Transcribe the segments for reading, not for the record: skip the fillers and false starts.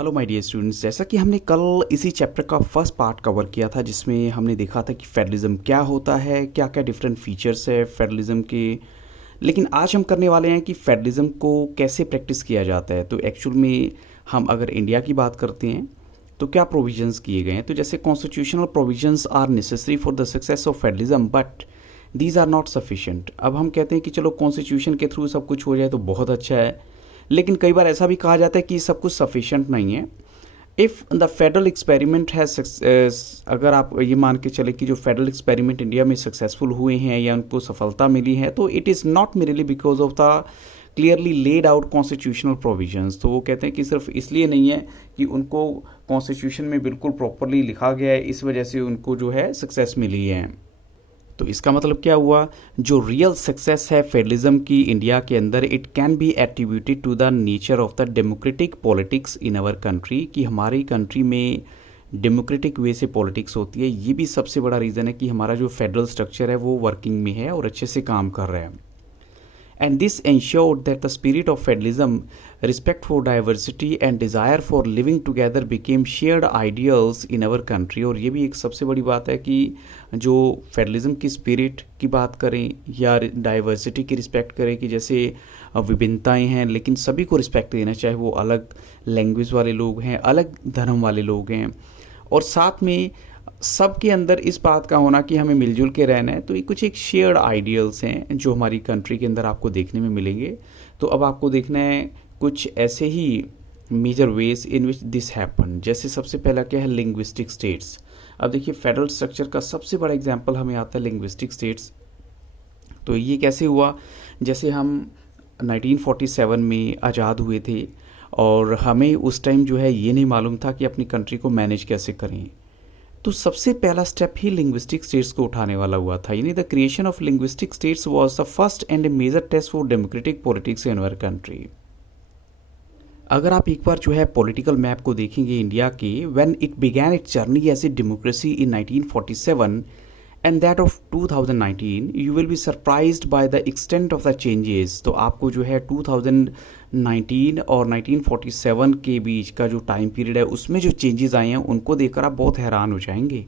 Hello my dear students, जैसा कि हमने कल इसी चैप्टर का फर्स्ट पार्ट कवर किया था जिसमें हमने देखा था कि फेडरलिज्म क्या होता है, क्या क्या डिफरेंट फीचर्स है फेडरलिज्म के। लेकिन आज हम करने वाले हैं कि फेडरलिज्म को कैसे प्रैक्टिस किया जाता है। तो एक्चुअल में हम अगर इंडिया की बात करते हैं तो क्या प्रोविजंस किए गए हैं। तो जैसे constitutional provisions are necessary for the success of federalism but these are not sufficient. अब हम कहते हैं कि चलो कॉन्स्टिट्यूशन के थ्रू सब कुछ हो जाए तो बहुत अच्छा है, लेकिन कई बार ऐसा भी कहा जाता है कि सब कुछ सफिशेंट नहीं है। इफ़ द फेडरल एक्सपेरिमेंट है अगर आप ये मान के चले कि जो फेडरल एक्सपेरिमेंट इंडिया में सक्सेसफुल हुए हैं या उनको सफलता मिली है, तो it is not merely because of the clearly laid out constitutional provisions. तो वो कहते हैं कि सिर्फ इसलिए नहीं है कि उनको कॉन्स्टिट्यूशन में बिल्कुल प्रॉपरली लिखा गया है, इस वजह से उनको जो है सक्सेस मिली है। तो इसका मतलब क्या हुआ, जो रियल सक्सेस है फेडरलिज्म की इंडिया के अंदर, it can be attributed to the nature of the democratic politics in our country, कि हमारी कंट्री में डेमोक्रेटिक वे से पॉलिटिक्स होती है। ये भी सबसे बड़ा रीज़न है कि हमारा जो फेडरल स्ट्रक्चर है वो वर्किंग में है और अच्छे से काम कर रहा है। And this ensured that the spirit of federalism, respect for diversity and desire for living together became shared ideals in our country। और ये भी एक सबसे बड़ी बात है कि जो फेडरलिज्म की स्पिरिट की बात करें या डाइवर्सिटी की रिस्पेक्ट करें, कि जैसे विभिन्नताएं हैं लेकिन सभी को रिस्पेक्ट देना, चाहे वो अलग लैंग्वेज वाले लोग हैं, अलग धर्म वाले लोग हैं, और साथ में सबके अंदर इस बात का होना कि हमें मिलजुल के रहना है। तो ये कुछ एक शेयर्ड आइडियल्स हैं जो हमारी कंट्री के अंदर आपको देखने में मिलेंगे। तो अब आपको देखना है कुछ ऐसे ही major ways in which this happen. जैसे सबसे पहला क्या है, लिंग्विस्टिक स्टेट्स। अब देखिए फेडरल स्ट्रक्चर का सबसे बड़ा एग्जाम्पल हमें आता है लिंग्विस्टिक स्टेट्स। तो ये कैसे हुआ, जैसे हम 1947 में आज़ाद हुए थे और हमें उस टाइम जो है ये नहीं मालूम था कि अपनी कंट्री को मैनेज कैसे करें। तो सबसे पहला स्टेप ही लिंग्विस्टिक स्टेट्स को उठाने वाला हुआ था, यानी the creation of linguistic states was the first and a major test for democratic politics in our country. अगर आप एक बार जो है पॉलिटिकल मैप को देखेंगे इंडिया के, when it began its journey as a democracy in 1947 and that of 2019, you will be surprised by the extent of the changes. तो आपको जो है 2019 और 1947 के बीच का जो टाइम पीरियड है उसमें जो चेंजेस आए हैं उनको देखकर आप बहुत हैरान हो जाएंगे।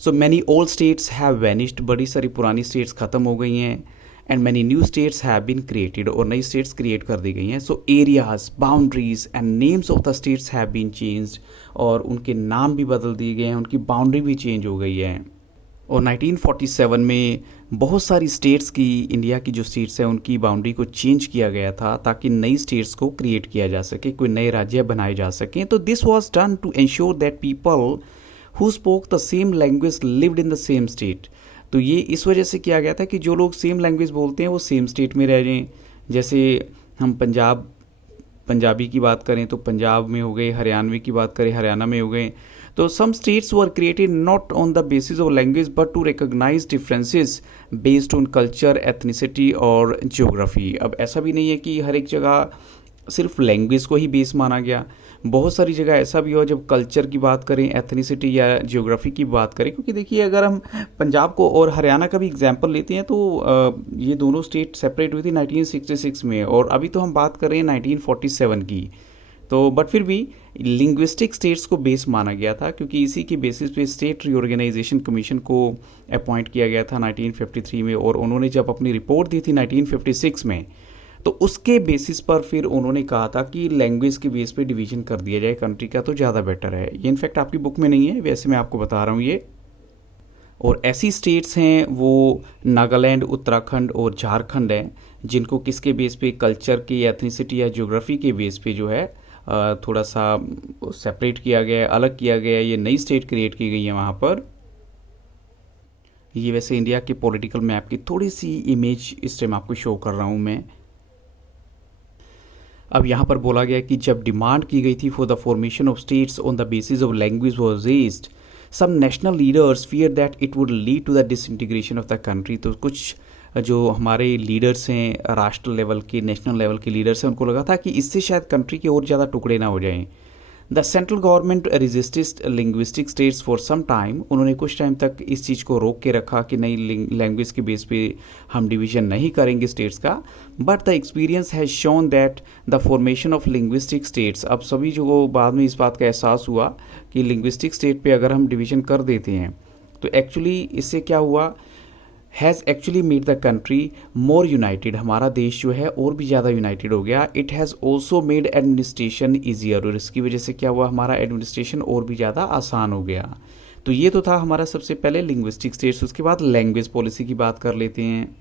So many old states have vanished, बड़ी सारी पुरानी स्टेट्स खत्म हो गई हैं, and many new states have been created, और नई स्टेट्स क्रिएट कर दी गई हैं। So areas, boundaries and names of the states have been changed, और उनके नाम भी बदल दिए गए हैं, उनकी बाउंड्री भी चेंज हो गई है। और 1947 में बहुत सारी स्टेट्स की, इंडिया की जो स्टेट्स हैं उनकी बाउंड्री को चेंज किया गया था ताकि नई स्टेट्स को क्रिएट किया जा सके, कोई नए राज्य बनाए जा सकें। तो this was done to ensure that people who spoke the same language lived in the same state. तो ये इस वजह से किया गया था कि जो लोग सेम लैंग्वेज बोलते हैं वो सेम स्टेट में रह जाएं। जैसे हम पंजाबी की बात करें तो पंजाब में हो गए, हरियाणवी की बात करें हरियाणा में हो गए। तो some states were created not on the basis of language but to recognize differences based on culture, ethnicity और geography। अब ऐसा भी नहीं है कि हर एक जगह सिर्फ लैंग्वेज को ही बेस माना गया, बहुत सारी जगह ऐसा भी हो जब कल्चर की बात करें, एथनिसिटी या जियोग्राफी की बात करें। क्योंकि देखिए अगर हम पंजाब को और हरियाणा का भी एग्जांपल लेते हैं तो ये दोनों स्टेट सेपरेट हुई थी 1966 में, और अभी तो हम बात कर रहे हैं 1947 की। तो बट फिर भी लिंग्विस्टिक स्टेट्स को बेस माना गया था, क्योंकि इसी के बेसिस पे स्टेट रीऑर्गेनाइजेशन कमीशन को अपॉइंट किया गया था 1953 में, और उन्होंने जब अपनी रिपोर्ट दी थी 1956 में, तो उसके बेसिस पर फिर उन्होंने कहा था कि लैंग्वेज के बेस पे डिवीजन कर दिया जाए कंट्री का तो ज़्यादा बेटर है। ये इनफैक्ट आपकी बुक में नहीं है, वैसे मैं आपको बता रहा हूँ ये। और ऐसी स्टेट्स हैं वो नागालैंड, उत्तराखंड और झारखंड हैं, जिनको किसके बेस पे, कल्चर की, एथनिसिटी या ज्योग्राफी के बेस पे जो है थोड़ा सा सेपरेट किया गया है, अलग किया गया है। ये नई स्टेट क्रिएट की गई है वहाँ पर। ये वैसे इंडिया के पॉलिटिकल मैप की थोड़ी सी इमेज इस टाइम आपको शो कर रहा हूँ मैं। अब यहाँ पर बोला गया कि जब डिमांड की गई थी for the formation of states on the basis of language was raised, some national leaders fear that it would lead to the disintegration of the country. तो कुछ जो हमारे लीडर्स हैं, राष्ट्र लेवल के, नेशनल लेवल के लीडर्स हैं, उनको लगा था कि इससे शायद कंट्री के और ज़्यादा टुकड़े ना हो जाएं। The central government resisted linguistic states for some time, उन्होंने कुछ टाइम तक इस चीज़ को रोक के रखा कि नहीं, लैंग्वेज के बेस पे हम डिवीजन नहीं करेंगे स्टेट्स का। But the experience has shown that the formation of linguistic states, अब सभी जो बाद में इस बात का एहसास हुआ कि लिंग्विस्टिक स्टेट पे अगर हम डिवीजन कर देते हैं तो एक्चुअली इससे क्या हुआ, has actually made the country more United, हमारा देश जो है और भी ज़्यादा यूनाइटेड हो गया। It has also made administration easier, और इसकी वजह से क्या हुआ, हमारा एडमिनिस्ट्रेशन और भी ज़्यादा आसान हो गया। तो ये तो था हमारा सबसे पहले लिंग्विस्टिक स्टेट्स। उसके बाद लैंग्वेज पॉलिसी की बात कर लेते हैं।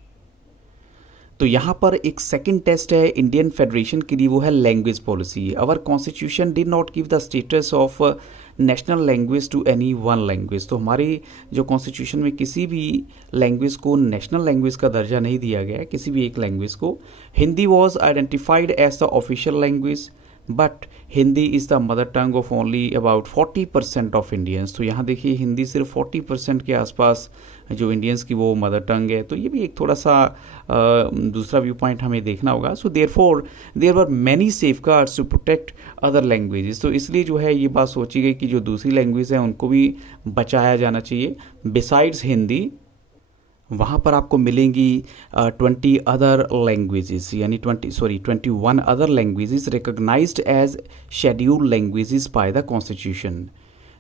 तो यहाँ पर एक सेकंड टेस्ट है इंडियन फेडरेशन के लिए, वो है language policy. Our constitution did not give the status of national language to any one language, तो हमारे जो कॉन्स्टिट्यूशन में किसी भी लैंग्वेज को नेशनल लैंग्वेज का दर्जा नहीं दिया गया है, किसी भी एक लैंग्वेज को। Hindi was identified as the official language, but Hindi is the mother tongue of only about 40% of Indians. तो यहाँ देखिए हिंदी सिर्फ 40% के आसपास जो इंडियंस की वो मदर टंग है। तो ये भी एक थोड़ा सा दूसरा व्यू पॉइंट हमें देखना होगा। So there were many safeguards to protect other languages, तो इसलिए जो है ये बात सोची गई कि जो दूसरी लैंग्वेज है उनको भी बचाया जाना चाहिए। बिसाइड्स हिंदी, वहाँ पर आपको मिलेंगी 20 अदर लैंग्वेजेस, यानी 21 other languages recognised as scheduled languages by the constitution.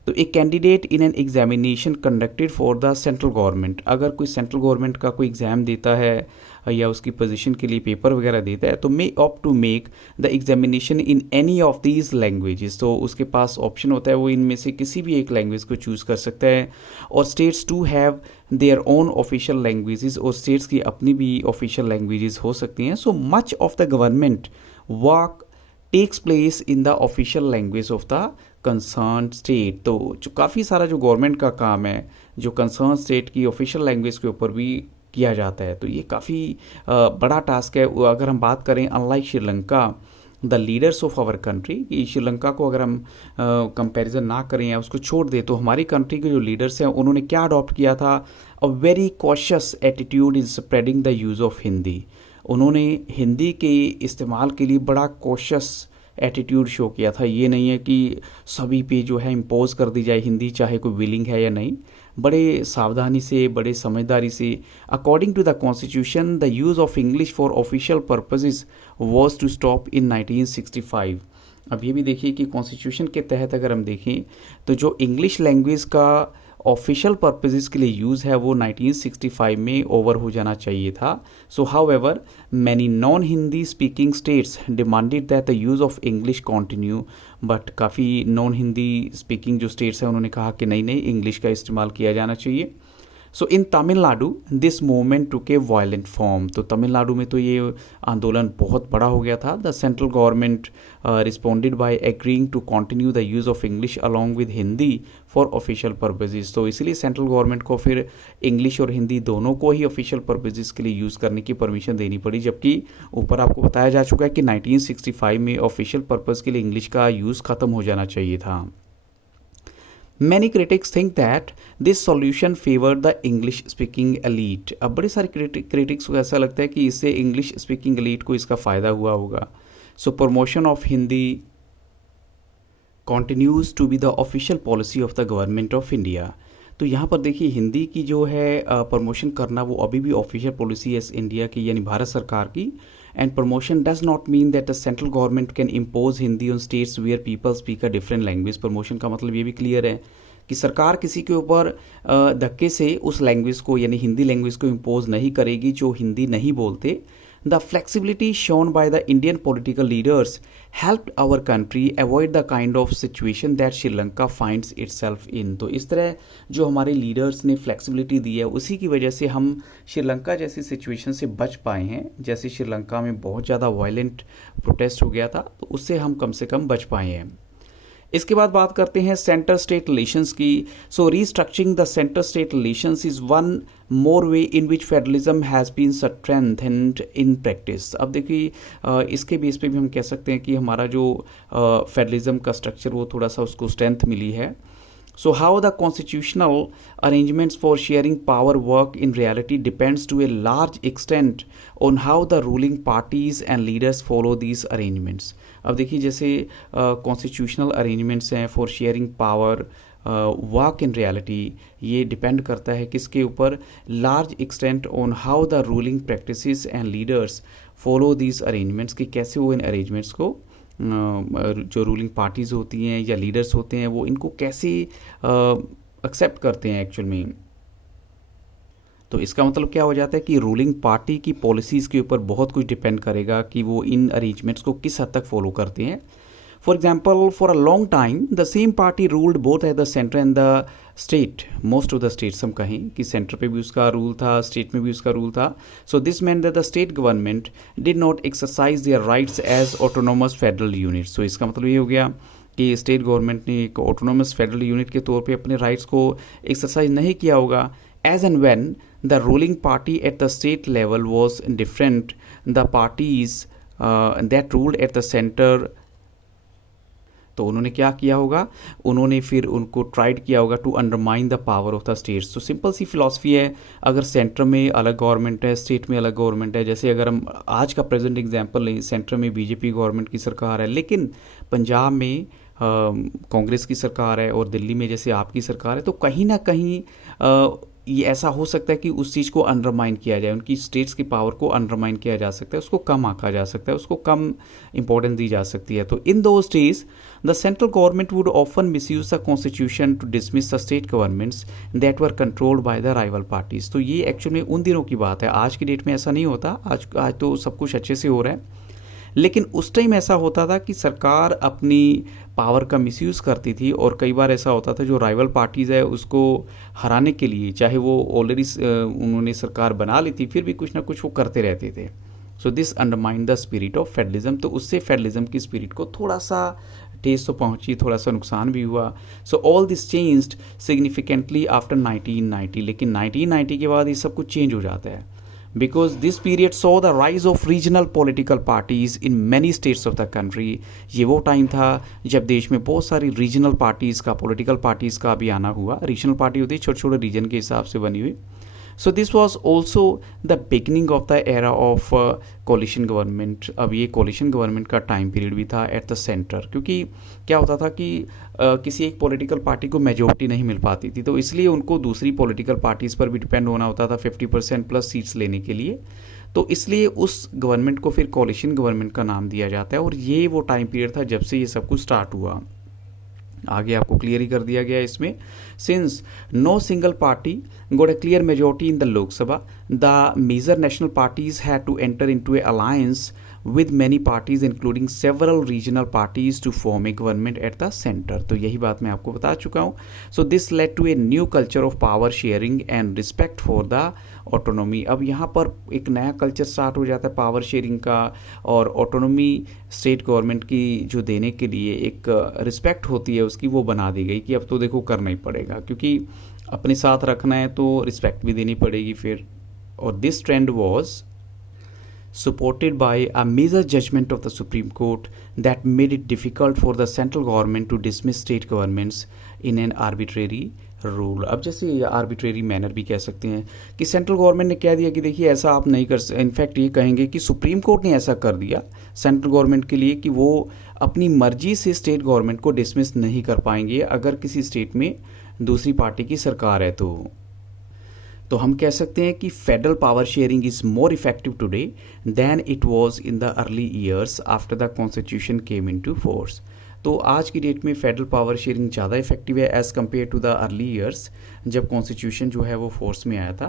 तो एक candidate in an examination conducted for the central government, अगर कोई सेंट्रल गवर्नमेंट का कोई एग्ज़ाम देता है या उसकी पोजीशन के लिए पेपर वगैरह देता है, तो may opt to make the examination in any of these languages, तो उसके पास ऑप्शन होता है वो इनमें से किसी भी एक लैंग्वेज को चूज़ कर सकता है। और states to have their own official languages, और स्टेट्स की अपनी भी ऑफिशियल लैंग्वेजेस हो सकती हैं। So much of the government work takes place in the official language of the concern state, तो जो काफ़ी सारा जो गवर्नमेंट का काम है जो कंसर्न स्टेट की ऑफिशियल लैंग्वेज के ऊपर भी किया जाता है। तो ये काफ़ी बड़ा टास्क है। अगर हम बात करें unlike Sri Lanka, the leaders of our country, कि श्रीलंका को अगर हम कंपैरिजन ना करें या उसको छोड़ दें, तो हमारी कंट्री के जो लीडर्स हैं उन्होंने क्या अडॉप्ट किया था, a very cautious attitude in spreading the use of Hindi. उन्होंने हिंदी के इस्तेमाल के लिए बड़ा कॉशियस एटीट्यूड शो किया था। ये नहीं है कि सभी पे जो है इम्पोज कर दी जाए हिंदी, चाहे कोई विलिंग है या नहीं। बड़े सावधानी से, बड़े समझदारी से, according to the constitution the use of English for official purposes was to stop in 1965। अब ये भी देखिए कि कॉन्स्टिट्यूशन के तहत अगर हम देखें तो जो इंग्लिश लैंग्वेज का ऑफिशियल पर्पसेस के लिए यूज़ है वो 1965 में ओवर हो जाना चाहिए था। सो however many non Hindi speaking states demanded that the use of English continue, but काफ़ी नॉन हिंदी स्पीकिंग जो स्टेट्स हैं उन्होंने कहा कि नहीं, इंग्लिश का इस्तेमाल किया जाना चाहिए। So in Tamil Nadu this movement took a violent form, तो तमिलनाडु में तो ये आंदोलन बहुत बड़ा हो गया था। The central government responded by agreeing to continue the use of English along with Hindi for official purposes, तो इसलिए सेंट्रल गवर्नमेंट को फिर इंग्लिश और हिंदी दोनों को ही ऑफिशियल पर्पसेस के लिए यूज़ करने की परमिशन देनी पड़ी। जबकि ऊपर आपको बताया जा चुका है कि 1965 में ऑफिशियल पर्पज़ के लिए इंग्लिश का यूज़ ख़त्म हो जाना चाहिए था। Many critics think that this solution favored the English speaking elite। अब बड़े सारे critics को ऐसा लगता है कि इससे English speaking elite को इसका फ़ायदा हुआ होगा। So promotion of Hindi continues to be the official policy of the government of India। तो यहाँ पर देखिए हिंदी की जो है प्रमोशन करना वो अभी भी ऑफिशियल पॉलिसी है इंडिया की, यानी भारत सरकार की। And promotion does not mean that the central government can impose Hindi on states where people speak a different language. Promotion का मतलब ये भी क्लियर है कि सरकार किसी के ऊपर धक्के से उस लैंग्वेज को यानी हिंदी लैंग्वेज को इम्पोज नहीं करेगी जो हिंदी नहीं बोलते। The flexibility shown by the Indian political leaders helped our country avoid the kind of situation that Sri Lanka finds itself in। तो इस तरह जो हमारे लीडर्स ने फ्लेक्सिबिलिटी दी है उसी की वजह से हम श्रीलंका जैसी सिचुएशन से बच पाए हैं। जैसे श्रीलंका में बहुत ज़्यादा वायलेंट प्रोटेस्ट हो गया था, तो उससे हम कम से कम बच पाए हैं। इसके बाद बात करते हैं सेंटर स्टेट रिलेशंस की। So restructuring the centre state relations is one more way in which federalism has been strengthened in practice. अब देखिए इसके बेस पे भी हम कह सकते हैं कि हमारा जो फेडरलिज्म का स्ट्रक्चर वो थोड़ा सा उसको स्ट्रेंथ मिली है। So how the constitutional arrangements for sharing power work in reality depends to a large extent on how the ruling parties and leaders follow these arrangements. अब देखिए जैसे कॉन्स्टिट्यूशनल अरेंजमेंट्स हैं for sharing power work in reality, ये depend करता है किसके ऊपर, large extent on how the ruling practices and leaders follow these arrangements, कि कैसे वो इन अरेंजमेंट्स को जो रूलिंग पार्टीज़ होती हैं या लीडर्स होते हैं वो इनको कैसे एक्सेप्ट करते हैं एक्चुअल में। तो इसका मतलब क्या हो जाता है कि रूलिंग पार्टी की पॉलिसीज़ के ऊपर बहुत कुछ डिपेंड करेगा कि वो इन अरेंजमेंट्स को किस हद तक फॉलो करते हैं। For example, for a long time the same party ruled both at the centre and the state, most of the states हम कहें कि सेंटर पे भी उसका रूल था, स्टेट में भी उसका रूल था। So this meant that the state government did not exercise their rights as autonomous federal units। सो इसका मतलब ये हो गया कि स्टेट गवर्नमेंट ने एक ऑटोनोमस फेडरल यूनिट के तौर पे अपने राइट्स को एक्सरसाइज नहीं किया होगा। As and when the ruling party at the state level was different, the parties that ruled at the centre, तो उन्होंने क्या किया होगा, उन्होंने फिर उनको ट्राइड किया होगा to undermine the power of the states. तो सिंपल सी फिलॉसफी है, अगर सेंटर में अलग गवर्नमेंट है, स्टेट में अलग गवर्नमेंट है, जैसे अगर हम आज का प्रेजेंट एग्जांपल लें, सेंटर में बीजेपी गवर्नमेंट की सरकार है लेकिन पंजाब में कांग्रेस की सरकार है और दिल्ली में जैसे आपकी सरकार है, तो कहीं ना कहीं ये ऐसा हो सकता है कि उस चीज़ को अंडरमाइन किया जाए, उनकी स्टेट्स की पावर को अंडरमाइन किया जा सकता है, उसको कम आंका जा सकता है, उसको कम इंपॉर्टेंस दी जा सकती है। तो in those days the central government would often misuse the constitution to dismiss the state governments that were controlled by the rival parties. तो ये एक्चुअली उन दिनों की बात है, आज की डेट में ऐसा नहीं होता, आज तो सब कुछ अच्छे से हो रहा है, लेकिन उस टाइम ऐसा होता था कि सरकार अपनी पावर का मिसयूज़ करती थी और कई बार ऐसा होता था जो राइवल पार्टीज़ है उसको हराने के लिए, चाहे वो ऑलरेडी उन्होंने सरकार बना ली थी, फिर भी कुछ ना कुछ वो करते रहते थे। So this undermine the spirit of federalism. तो उससे फेडरलिज्म की स्पिरिट को थोड़ा सा ठेस तो पहुंची, थोड़ा सा नुकसान भी हुआ। So all this changed significantly after 1990। लेकिन 1990 के बाद ये सब कुछ चेंज हो जाता है, because this period saw the rise of regional political parties in many states of the country। ये वो टाइम था जब देश में बहुत सारी रीजनल पार्टीज़ का, पॉलिटिकल पार्टीज़ का भी आना हुआ। रीजनल पार्टी होती है छोटे छोटे रीजन के हिसाब से बनी हुई। So this was also the beginning of the era of coalition government. अब ये कोलिशन गवर्नमेंट का टाइम पीरियड भी था एट द सेंटर, क्योंकि क्या होता था कि किसी एक पॉलिटिकल पार्टी को मेजोरिटी नहीं मिल पाती थी, तो इसलिए उनको दूसरी पॉलिटिकल पार्टीज़ पर भी डिपेंड होना होता था 50% प्लस सीट्स लेने के लिए। तो इसलिए उस गवर्नमेंट को फिर कोलिशन गवर्नमेंट का नाम दिया जाता है, और ये वो टाइम पीरियड था जब से ये सब कुछ स्टार्ट हुआ। आगे आपको क्लियर ही कर दिया गया इसमें, since no single party got a clear majority in the Lok Sabha, the major national parties had to enter into a alliance with many parties including several regional parties to form a government at the center। तो यही बात मैं आपको बता चुका हूँ। So this led to a new culture of power sharing and respect for the autonomy। अब यहाँ पर एक नया कल्चर स्टार्ट हो जाता है पावर शेयरिंग का, और ऑटोनॉमी स्टेट गवर्नमेंट की जो देने के लिए एक रिस्पेक्ट होती है उसकी, वो बना दी गई कि अब तो देखो करना ही पड़ेगा, क्योंकि अपने साथ रखना है तो रिस्पेक्ट भी देनी पड़ेगी फिर। और this trend was supported by a major judgment of the Supreme Court that made it difficult for the central government to dismiss state governments in an arbitrary rule। अब जैसे आर्बिट्रेरी मैनर भी कह सकते हैं कि सेंट्रल गवर्नमेंट ने कह दिया कि देखिए ऐसा आप नहीं कर, इनफैक्ट ये कहेंगे कि सुप्रीम कोर्ट ने ऐसा कर दिया सेंट्रल गवर्नमेंट के लिए कि वो अपनी मर्जी से स्टेट गवर्नमेंट को डिसमिस नहीं कर पाएंगे अगर किसी स्टेट में दूसरी पार्टी की सरकार है। तो हम कह सकते हैं कि federal power sharing is more effective today than it was in the early years after the constitution came into force. तो आज की डेट में फेडरल पावर शेयरिंग ज़्यादा इफेक्टिव है as compared to the early years जब constitution जो है वो फोर्स में आया था।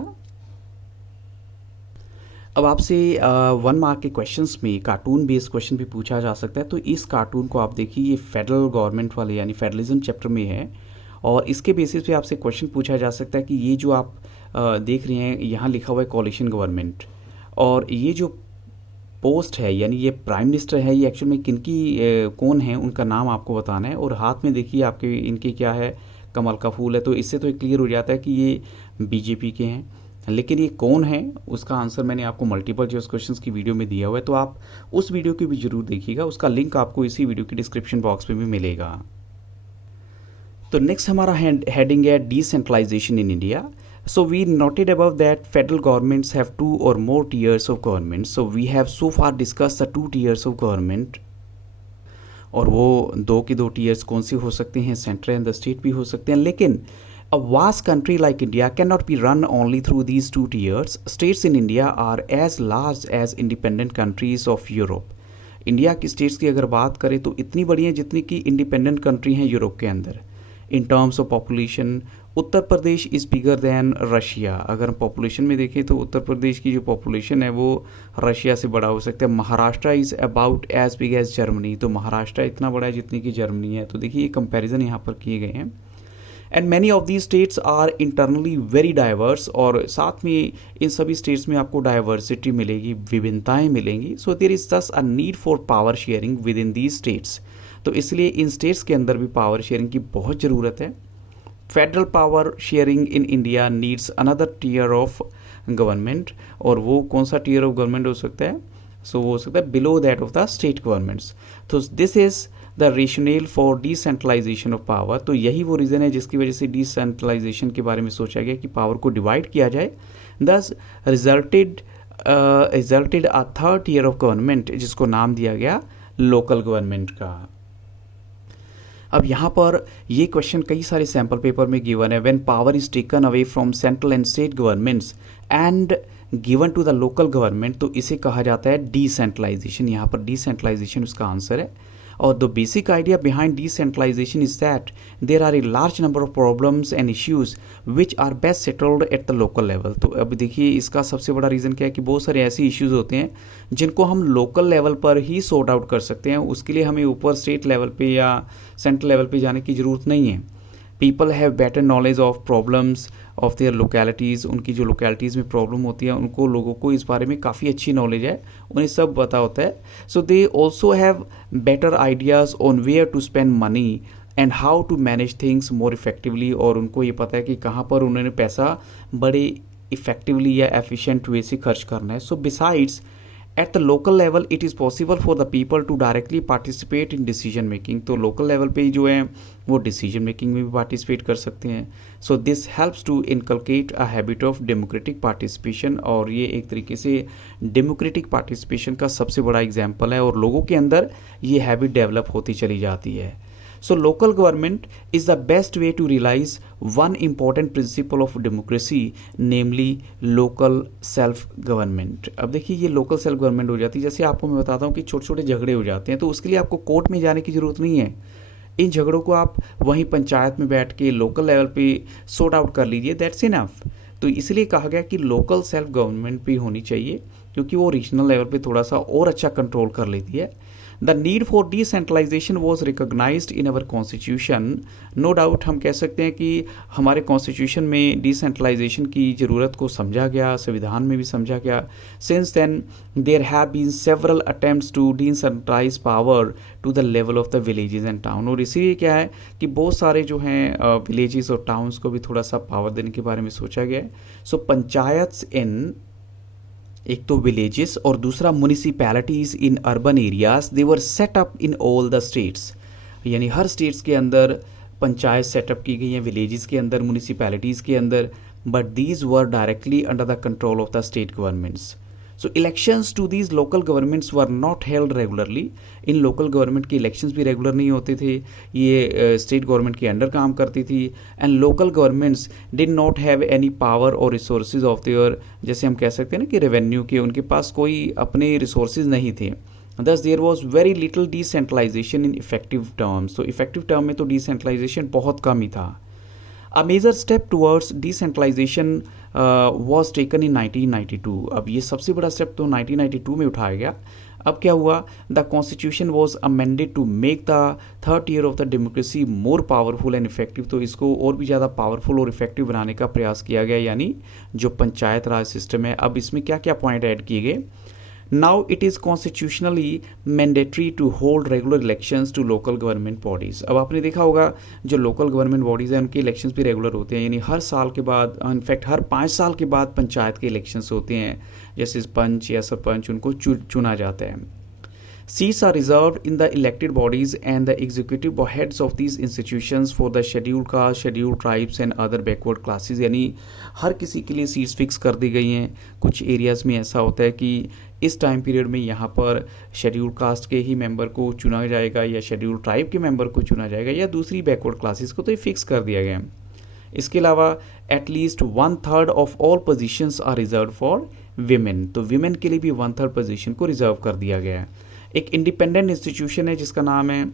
अब आपसे 1 मार्क के क्वेश्चंस में कार्टून बेस्ड क्वेश्चन भी पूछा जा सकता है। तो इस कार्टून को आप देखिए, ये फेडरल गवर्नमेंट वाले यानी फेडरलिज्म चैप्टर में है, और इसके बेसिस पे आपसे क्वेश्चन पूछा जा सकता है कि ये जो आप देख रहे हैं यहाँ लिखा हुआ है कोलिशन गवर्नमेंट, और ये जो पोस्ट है यानी ये प्राइम मिनिस्टर है, ये एक्चुअल में किनकी कौन है उनका नाम आपको बताना है। और हाथ में देखिए आपके इनके क्या है, कमल का फूल है, तो इससे तो क्लियर हो जाता है कि ये बीजेपी के हैं। लेकिन ये कौन है उसका आंसर मैंने आपको मल्टीपल चॉइस क्वेश्चंस की वीडियो में दिया हुआ है, तो आप उस वीडियो की भी जरूर देखिएगा, उसका लिंक आपको इसी वीडियो की डिस्क्रिप्शन बॉक्स में भी मिलेगा। तो नेक्स्ट हमारा हेडिंग है decentralisation in India. So we noted above that federal governments have two or more tiers of government. So we have so far discussed the two tiers of government. और वो दो की दो टीयर्स कौन सी हो सकते हैं, सेंट्रल एंड द स्टेट भी हो सकते हैं. लेकिन a vast country like India cannot be run only through these two tiers. States in India are as large as independent countries of Europe. India की स्टेट्स की अगर बात करें तो इतनी बड़ी हैं जितनी कि इंडिपेंडेंट कंट्री हैं यूरोप के अंदर. In terms of population Uttar Pradesh is bigger then Russia. अगर हम पॉपुलेशन में देखें तो उत्तर प्रदेश की जो पॉपुलेशन है वो रशिया से बड़ा हो सकता है. Maharashtra is about as big as Germany. तो महाराष्ट्र इतना बड़ा है जितनी कि जर्मनी है. तो देखिए ये कंपैरिजन यहाँ पर किए गए हैं. And many of these states are internally very diverse. और साथ में इन सभी स्टेट्स में आपको डाइवर्सिटी मिलेगी, विभिन्नताएं मिलेंगी. सो देयर इज दस a need for power sharing with in these states. तो इसलिए इन स्टेट्स के अंदर भी पावर शेयरिंग की बहुत ज़रूरत है. Federal power sharing in India needs another tier of government. और वो कौन सा टीयर ऑफ गवर्नमेंट हो सकता है? सो वो हो सकता है below that of the state governments. तो this is the rationale for decentralisation of power. तो यही वो रीज़न है जिसकी वजह से डिसेंट्रलाइजेशन के बारे में सोचा गया कि पावर को डिवाइड किया जाए. This resulted a third tier of government जिसको नाम दिया गया लोकल गवर्नमेंट का. अब यहाँ पर ये क्वेश्चन कई सारे सैम्पल पेपर में गिवन है. When power is taken away from central and state governments and given to the local government, तो इसे कहा जाता है डिसेंट्रलाइजेशन. यहाँ पर डिसेंट्रलाइजेशन उसका आंसर है. और the basic idea behind decentralisation is that there are a large number of problems and issues which are best settled at the local level. तो अब देखिए इसका सबसे बड़ा रीज़न क्या है कि बहुत सारे ऐसे इश्यूज होते हैं जिनको हम लोकल लेवल पर ही सॉर्ट आउट कर सकते हैं. उसके लिए हमें ऊपर स्टेट लेवल पे या सेंट्रल लेवल पे जाने की ज़रूरत नहीं है. People have better knowledge of problems of their localities. उनकी जो लोकेलिटीज़ में प्रॉब्लम होती है उनको लोगों को इस बारे में काफ़ी अच्छी नॉलेज है, उन्हें सब पता होता है. So they also have better ideas on where to spend money and how to manage things more effectively. और उनको ये पता है कि कहाँ पर उन्होंने पैसा बड़े इफेक्टिवली या एफिशिएंट वे से खर्च करना है. So besides at the local level it is possible for the people to directly participate in decision making. तो लोकल लेवल पे जो है वो डिसीजन मेकिंग में भी पार्टिसिपेट कर सकते हैं. So this helps to inculcate a habit of democratic participation. और ये एक तरीके से डेमोक्रेटिक पार्टिसिपेशन का सबसे बड़ा एग्जाम्पल है और लोगों के अंदर ये हैबिट डेवलप होती चली जाती है. So local government is the best way to realize one important principle of democracy, namely local self government. अब देखिए ये local self government हो जाती है. जैसे आपको मैं बताता हूँ कि छोटे छोटे झगड़े हो जाते हैं तो उसके लिए आपको कोर्ट में जाने की ज़रूरत नहीं है. इन झगड़ों को आप वहीं पंचायत में बैठ के लोकल लेवल पे सॉर्ट आउट कर लीजिए, दैट्स इनफ. तो इसलिए कहा गया कि लोकल सेल्फ गवर्नमेंट भी होनी चाहिए क्योंकि वो रीजनल लेवल पे थोड़ा सा और अच्छा कंट्रोल कर लेती है. The need for decentralisation was recognised in our constitution. No doubt हम कह सकते हैं कि हमारे कॉन्स्टिट्यूशन में डिसेंट्रलाइजेशन की ज़रूरत को समझा गया, संविधान में भी समझा गया. Since then there have been several attempts to decentralise power to the level of the villages and town. और इसीलिए क्या है कि बहुत सारे जो हैं विलेजेस और टाउन्स को भी थोड़ा सा पावर देने के बारे में सोचा गया है. सो पंचायत इन एक तो विलेजेस और दूसरा municipalities in urban areas they were set up in all the states. यानी हर स्टेट्स के अंदर पंचायत सेटअप की गई हैं, विलेजेस के अंदर, म्यूनिसिपैलिटीज़ के अंदर. But these were directly under the control of the state governments. So elections to these local governments were not held regularly. इन लोकल गवर्नमेंट के इलेक्शंस भी रेगुलर नहीं होते थे, ये स्टेट गवर्नमेंट के अंडर काम करती थी. And local governments did not have any power और रिसोर्सेज ऑफ देयर, जैसे हम कह सकते हैं ना कि रेवेन्यू के उनके पास कोई अपने रिसोर्सेज नहीं थे. Thus there was very little decentralization in effective terms. तो इफेक्टिव टर्म में तो डिसेंट्रलाइजेशन बहुत कम ही था. A major step towards decentralization was taken in 1992. अब ये सबसे बड़ा स्टेप तो 1992 में उठाया गया. अब क्या हुआ? The constitution was amended to make the third year of the democracy more powerful and effective. तो इसको और भी ज़्यादा पावरफुल और इफेक्टिव बनाने का प्रयास किया गया. यानी जो पंचायत राज सिस्टम है, अब इसमें क्या क्या पॉइंट ऐड किए गए. Now it is constitutionally mandatory to hold regular elections to local government bodies. अब आपने देखा होगा जो लोकल गवर्नमेंट बॉडीज़ हैं उनके इलेक्शंस भी रेगुलर होते हैं. यानी हर साल के बाद, इनफैक्ट हर 5 साल के बाद पंचायत के इलेक्शंस होते हैं. जैसे पंच या सरपंच उनको चुना जाता है. Seats are reserved in the elected bodies and the executive heads of these institutions for the scheduled caste, scheduled tribes and other backward classes। यानी हर किसी के लिए सीट्स फिक्स कर दी गई हैं। कुछ एरियाज़ में ऐसा होता है कि इस टाइम पीरियड में यहाँ पर शेड्यूल्ड कास्ट के ही मेंबर को चुना जाएगा या शेड्यूल्ड ट्राइब के मेंबर को चुना जाएगा या दूसरी बैकवर्ड क्लासेस को, तो ये फिक्स कर दिया गया है। इसके अलावा at least 1/3 of all positions are reserve for women, तो विमेन के लिए भी 1/3 पोजीशन को रिजर्व कर दिया गया है। एक इंडिपेंडेंट इंस्टीट्यूशन है जिसका नाम है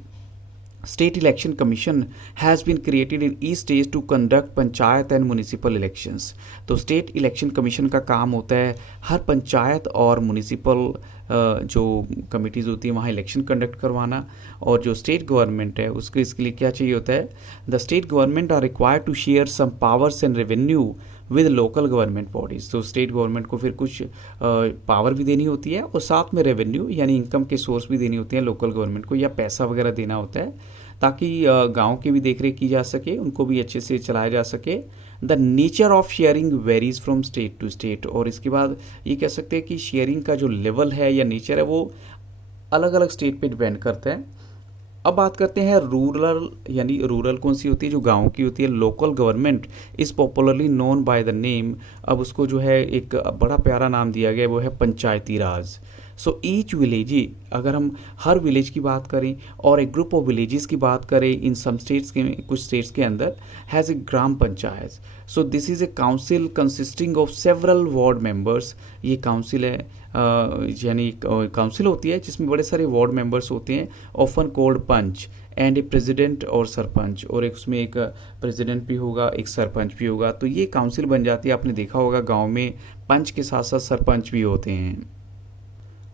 state election commission has been created in each state to conduct panchayat and municipal elections. तो स्टेट इलेक्शन कमीशन का काम होता है हर पंचायत और म्यूनिसिपल जो कमिटीज़ होती हैं वहाँ इलेक्शन कंडक्ट करवाना। और जो स्टेट गवर्नमेंट है उसको इसके लिए क्या चाहिए होता है, the state government are required to share some powers and revenue with local government bodies. तो स्टेट गवर्नमेंट को फिर कुछ पावर भी देनी होती है और साथ में रेवेन्यू यानी इनकम के सोर्स भी देनी होती है लोकल गवर्नमेंट को, या पैसा वगैरह देना होता है ताकि गांव की भी देखरेख की जा सके, उनको भी अच्छे से चलाया जा सके। The nature of sharing varies from state to state. और इसके बाद ये कह सकते हैं कि शेयरिंग का जो लेवल है या नेचर है वो अलग अलग स्टेट पे डिपेंड करता है। अब बात करते हैं रूरल, यानी रूरल कौन सी होती है, जो गांव की होती है। Local government is popularly known by the name, अब उसको जो है एक बड़ा प्यारा नाम दिया गया वो है पंचायती राज। सो ईच विलेज, अगर हम हर विलेज की बात करें और एक ग्रुप ऑफ विलेजेस की बात करें इन सम स्टेट्स के, कुछ स्टेट्स के अंदर has a gram panchayat. So this is a council consisting of several ward members. ये काउंसिल है यानी काउंसिल होती है जिसमें बड़े सारे वार्ड मेंबर्स होते हैं, often called panch and a president और सरपंच, और एक उसमें एक प्रेसिडेंट भी होगा, एक सरपंच भी होगा। तो ये काउंसिल बन जाती है। आपने देखा होगा गांव में पंच के साथ साथ सरपंच भी होते हैं।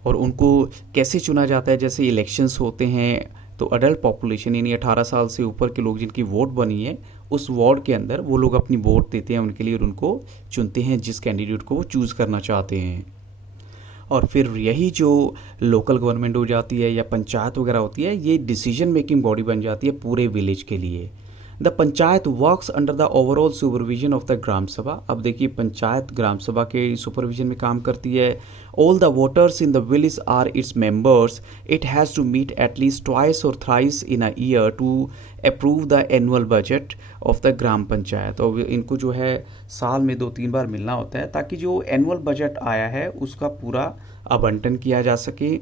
और उनको कैसे चुना जाता है, जैसे इलेक्शंस होते हैं तो अडल्ट पॉपुलेशन यानी 18 साल से ऊपर के लोग जिनकी वोट बनी है उस वार्ड के अंदर वो लोग अपनी वोट देते हैं उनके लिए और उनको चुनते हैं जिस कैंडिडेट को वो चूज़ करना चाहते हैं। और फिर यही जो लोकल गवर्नमेंट हो जाती है या पंचायत वगैरह होती है, ये डिसीजन मेकिंग बॉडी बन जाती है पूरे विलेज के लिए। The panchayat works under the overall supervision of the gram sabha. अब देखिए पंचायत ग्राम सभा के सुपरविजन में काम करती है। All the voters in the village are its members. It has to meet at least twice और thrice in a year to approve the annual budget of the gram panchayat. और इनको जो है साल में 2-3 बार मिलना होता है ताकि जो एनुअल बजट आया है उसका पूरा आवंटन किया जा सके।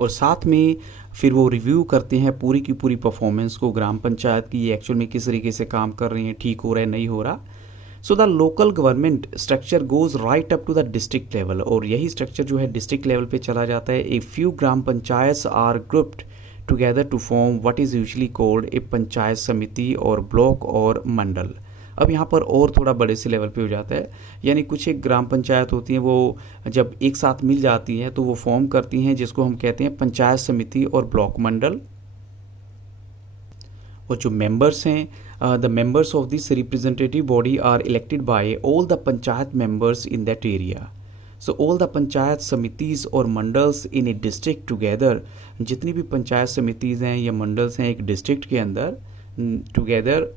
और साथ में फिर वो रिव्यू करते हैं पूरी की पूरी परफॉर्मेंस को ग्राम पंचायत की, ये एक्चुअल में किस तरीके से काम कर रही हैं, ठीक हो रहा है नहीं हो रहा। So the local government structure goes right up to the district level, और यही स्ट्रक्चर जो है डिस्ट्रिक्ट लेवल पे चला जाता है। A few gram panchayat are grouped together to form what is usually called a panchayat samiti और ब्लॉक और मंडल। अब यहाँ पर और थोड़ा बड़े से लेवल पे हो जाता है, यानी कुछ एक ग्राम पंचायत होती हैं वो जब एक साथ मिल जाती हैं तो वो फॉर्म करती हैं जिसको हम कहते हैं पंचायत समिति और ब्लॉक मंडल। और जो मेंबर्स हैं, the members of this representative body are elected by all the panchayat members in that area. So all the panchayat samitis और mandals in a district together, जितनी भी पंचायत समितिज हैं या मंडल्स हैं एक डिस्ट्रिक्ट के अंदर, टुगेदर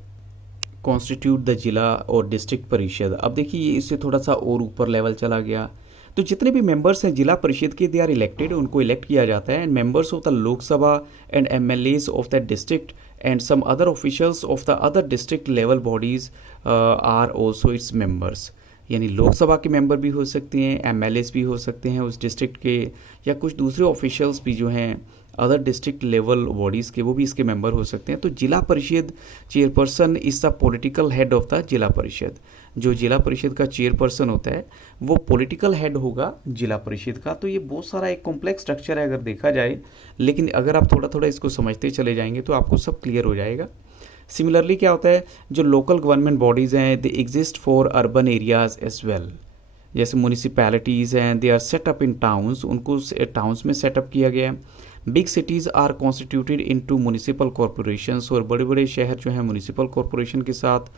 कॉन्स्टिट्यूट द जिला और डिस्ट्रिक्ट परिषद। अब देखिए इससे थोड़ा सा और ऊपर लेवल चला गया, तो जितने भी मेंबर्स हैं जिला परिषद के दे आर इलेक्टेड, उनको इलेक्ट किया जाता है। And members of the Lok Sabha and MLAs of the district and some other officials of the other district level bodies are also its members. यानी लोकसभा के मेंबर भी हो सकते हैं, एमएलएज भी हो सकते हैं उस डिस्ट्रिक्ट के, या कुछ दूसरे ऑफिशियल्स भी जो हैं अदर डिस्ट्रिक्ट लेवल बॉडीज़ के, वो भी इसके मेंबर हो सकते हैं। तो जिला परिषद chairperson is the political head of the जिला परिषद। जो जिला परिषद का चेयरपर्सन होता है वो पॉलिटिकल हेड होगा जिला परिषद का। तो ये बहुत सारा एक कॉम्प्लेक्स स्ट्रक्चर है अगर देखा जाए, लेकिन अगर आप थोड़ा थोड़ा इसको समझते चले जाएंगे तो आपको सब क्लियर हो जाएगा। सिमिलरली क्या होता है, जो लोकल गवर्नमेंट बॉडीज़ हैं they exist for urban areas as well. जैसे म्यूनिसिपैलिटीज़ हैं they are set up in towns, उनको टाउन्स में सेटअप किया गया है। Big cities are constituted into municipal corporations, और बड़े बड़े शहर जो हैं म्यूनिसिपल कॉरपोरेशन के साथ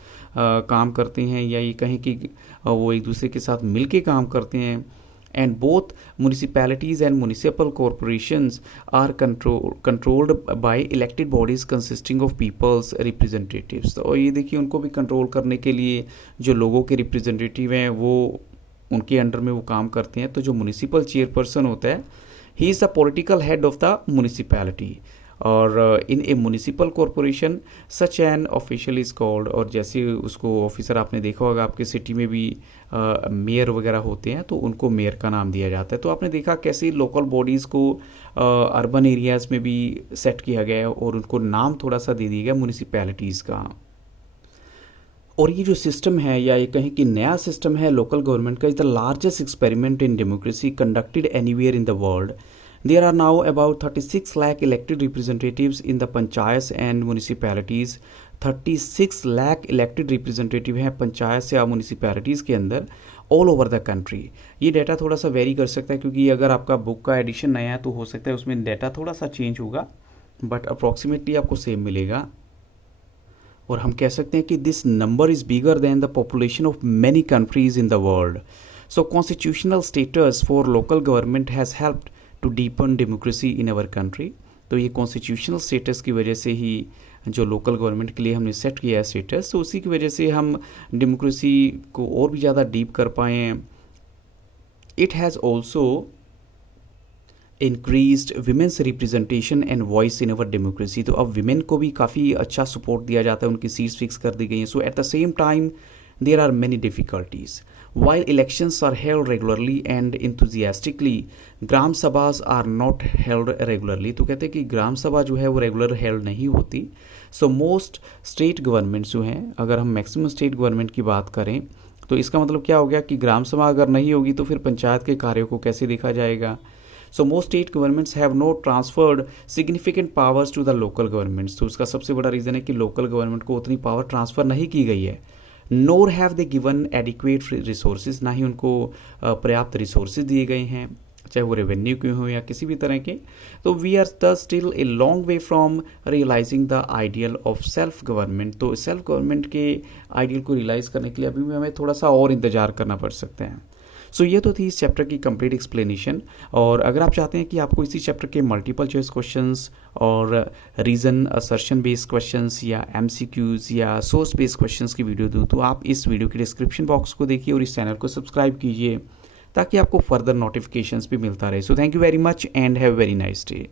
काम करते हैं, या ये कहें कि वो एक दूसरे के साथ मिल के काम करते हैं। And both municipalities and municipal corporations are controlled by elected bodies consisting of people's representatives. तो ये देखिए उनको भी कंट्रोल करने के लिए जो लोगों के रिप्रेजेंटेटिव हैं वो उनके अंडर में वो काम करते हैं। तो जो म्यूनिसिपल चेयरपर्सन होता है he is the political head of the municipality. और in a municipal corporation such an official is called, और जैसे उसको ऑफिसर आपने देखा होगा आपके सिटी में भी मेयर वगैरह होते हैं तो उनको मेयर का नाम दिया जाता है। तो आपने देखा कैसे लोकल बॉडीज़ को अर्बन एरियाज़ में भी सेट किया गया है और उनको नाम थोड़ा सा दे दिया गया म्यूनिसिपैलिटीज़ का। और ये जो सिस्टम है या ये कहें कि नया सिस्टम है लोकल गवर्नमेंट का, is the largest experiment in democracy conducted anywhere in the world. There are now about 36 lakh elected representatives in the panchayats and municipalities। 36 lakh elected representative हैं पंचायत से या म्यूनिसिपैलिटीज़ के अंदर ऑल ओवर द कंट्री। ये data थोड़ा सा very कर सकता है क्योंकि अगर आपका बुक का एडिशन नया है तो हो सकता है उसमें डाटा थोड़ा सा चेंज होगा, बट अप्रॉक्सीमेटली आपको सेम मिलेगा। और हम कह सकते हैं कि this number is bigger than the population of many countries in the world. So constitutional status for local government has helped to deepen democracy in our country. तो ये कॉन्स्टिट्यूशनल स्टेटस की वजह से ही जो लोकल गवर्नमेंट के लिए हमने set किया है स्टेटस, तो उसी की वजह से हम डेमोक्रेसी को और भी ज़्यादा डीप कर पाए हैं। It has also increased women's representation and voice in our democracy. तो अब विमेन को भी काफ़ी अच्छा सपोर्ट दिया जाता है, उनकी सीट्स फिक्स कर दी गई हैं। So at the same time there are many difficulties. While elections are held regularly and enthusiastically, gram sabhas are not held regularly। तो कहते हैं कि ग्राम सभा जो है वो रेगुलर हेल्ड नहीं होती। सो मोस्ट स्टेट गवर्नमेंट्स जो हैं, अगर हम मैक्सिमम स्टेट गवर्नमेंट की बात करें तो इसका मतलब क्या हो गया कि ग्राम सभा अगर नहीं होगी तो फिर पंचायत के कार्यों को कैसे देखा जाएगा। So most state governments have not transferred significant powers to the local governments. तो उसका सबसे बड़ा रीज़न है कि लोकल गवर्नमेंट को उतनी पावर ट्रांसफ़र नहीं की गई है। Nor have they given adequate resources, ना ही उनको पर्याप्त रिसोर्सेज दिए गए हैं, चाहे वो रेवेन्यू के हो या किसी भी तरह के। तो we are the still a long way from realising the ideal of self government. तो सेल्फ गवर्नमेंट के आइडियल को रियलाइज करने के लिए अभी भी हमें थोड़ा सा और इंतजार करना पड़ सकता है। सो ये तो थी इस चैप्टर की कंप्लीट एक्सप्लेनेशन। और अगर आप चाहते हैं कि आपको इसी चैप्टर के मल्टीपल चॉइस क्वेश्चंस और रीज़न असर्शन बेस्ड क्वेश्चंस या एमसीक्यूज़ या सोर्स बेस्ड क्वेश्चंस की वीडियो दूँ, तो आप इस वीडियो के डिस्क्रिप्शन बॉक्स को देखिए और इस चैनल को सब्सक्राइब कीजिए ताकि आपको फर्दर नोटिफिकेशंस भी मिलता रहे। So thank you very much and have very nice day.